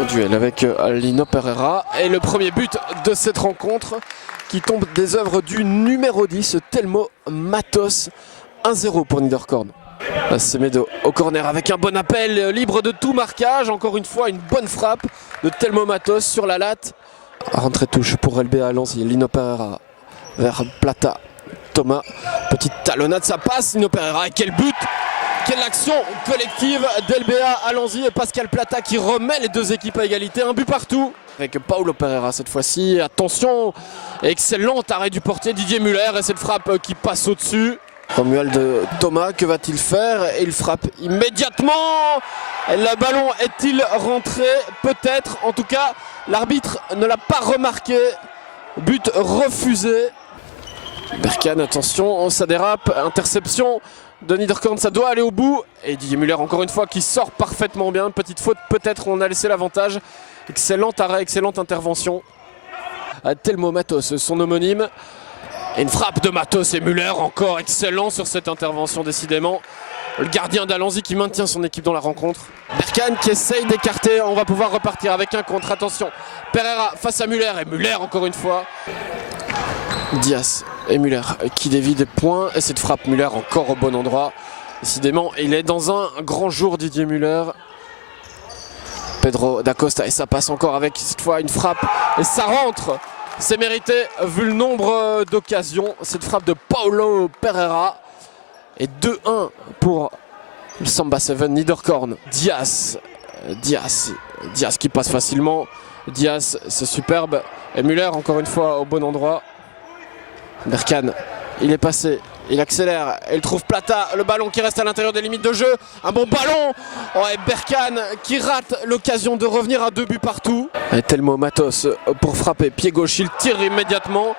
Au duel avec Lino Pereira. Et le premier but de cette rencontre qui tombe des œuvres du numéro 10, Telmo Matos. 1-0 pour Niederkorn. Semedo au corner avec un bon appel, libre de tout marquage. Encore une fois, une bonne frappe de Telmo Matos sur la latte. Rentrée touche pour LBA Lanzy. Lino Pereira vers Plata. Thomas, petite talonnade, ça passe. Lino Pereira, et quel but! Quelle action collective d'LBA à Lanzy et Pascal Plata qui remet les deux équipes à égalité. Un but partout avec Paulo Pereira cette fois-ci. Attention, excellent arrêt du portier Didier Muller et cette frappe qui passe au-dessus. Romuald Thomas, que va-t-il faire? Et il frappe immédiatement. Le ballon est-il rentré? Peut-être. En tout cas, l'arbitre ne l'a pas remarqué. But refusé. Berkane, attention, ça dérape. Interception de Niederkorn, ça doit aller au bout. Et Didier Muller, encore une fois, qui sort parfaitement bien. Petite faute, peut-être, on a laissé l'avantage. Excellent arrêt, excellente intervention. Telmo Matos, son homonyme. Et une frappe de Matos et Muller, encore excellent sur cette intervention, décidément. Le gardien d'Alanzy qui maintient son équipe dans la rencontre. Berkane qui essaye d'écarter, on va pouvoir repartir avec un contre. Attention, Pereira face à Muller, et Muller encore une fois. Diaz et Muller qui dévient des points, et cette frappe Muller encore au bon endroit. Décidément, il est dans un grand jour, Didier Muller. Pedro da Costa, et ça passe encore avec cette fois une frappe, et ça rentre. C'est mérité vu le nombre d'occasions. Cette frappe de Paulo Pereira. Et 2-1 pour le Samba 7 Niederkorn. Diaz qui passe facilement. Diaz, c'est superbe. Et Muller encore une fois au bon endroit. Berkane, il est passé, il accélère, il trouve Plata, le ballon qui reste à l'intérieur des limites de jeu. Un bon ballon. Ouais, Berkane qui rate l'occasion de revenir à 2 buts partout. Et Telmo Matos pour frapper, pied gauche, il tire immédiatement.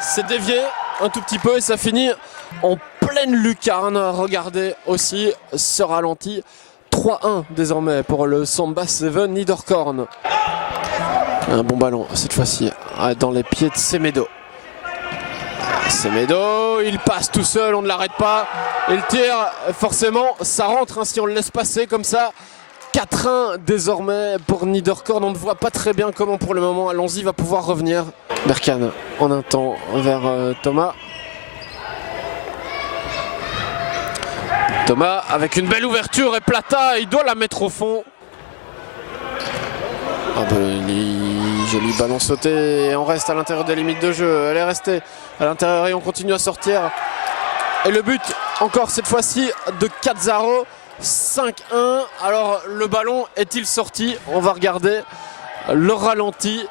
C'est dévié un tout petit peu et ça finit en pleine lucarne. Regardez aussi ce ralenti. 3-1 désormais pour le Samba 7 Niederkorn. Un bon ballon cette fois-ci dans les pieds de Semedo. Semedo, il passe tout seul, on ne l'arrête pas. Il tire, forcément, ça rentre hein, si on le laisse passer comme ça. 4-1 désormais pour Niederkorn. On ne voit pas très bien comment pour le moment Lanzy va pouvoir revenir. Berkane en un temps vers Thomas. Thomas avec une belle ouverture et Plata, il doit la mettre au fond. Ah ben, joli ballon sauté et on reste à l'intérieur des limites de jeu. Elle est restée à l'intérieur et on continue à sortir. Et le but encore cette fois-ci de 4-0. 5-1. Alors le ballon est-il sorti? On va regarder le ralenti.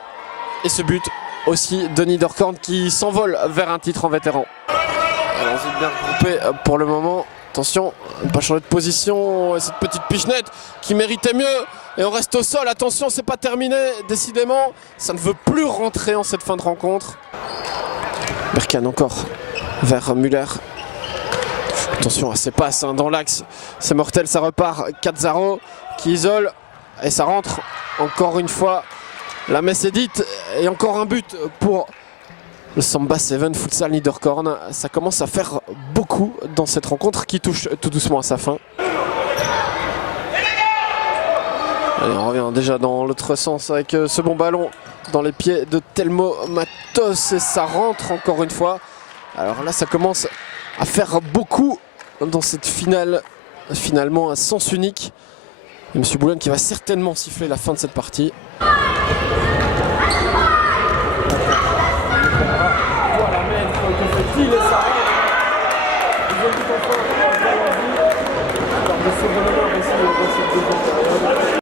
Et ce but aussi de Niederkorn qui s'envole vers un titre en vétéran. Alors on est bien regroupé pour le moment. Attention, ne pas changer de position. Et cette petite pichenette qui méritait mieux. Et on reste au sol. Attention, c'est pas terminé. Décidément, ça ne veut plus rentrer en cette fin de rencontre. Berkane encore vers Muller. Attention à ces passes hein, dans l'axe. C'est mortel, ça repart. 4-0 qui isole. Et ça rentre encore une fois. La messe est dite. Et encore un but pour le Samba 7 Futsal Niederkorn. Ça commence à faire beaucoup dans cette rencontre qui touche tout doucement à sa fin. Allez, on revient déjà dans l'autre sens avec ce bon ballon dans les pieds de Telmo Matos. Et ça rentre encore une fois. Alors là, ça commence à faire beaucoup dans cette finale, finalement à sens unique. Et M. Boulogne qui va certainement siffler la fin de cette partie. Voilà, maître, que fait-il et ça rentre. Ils ont dit enfin,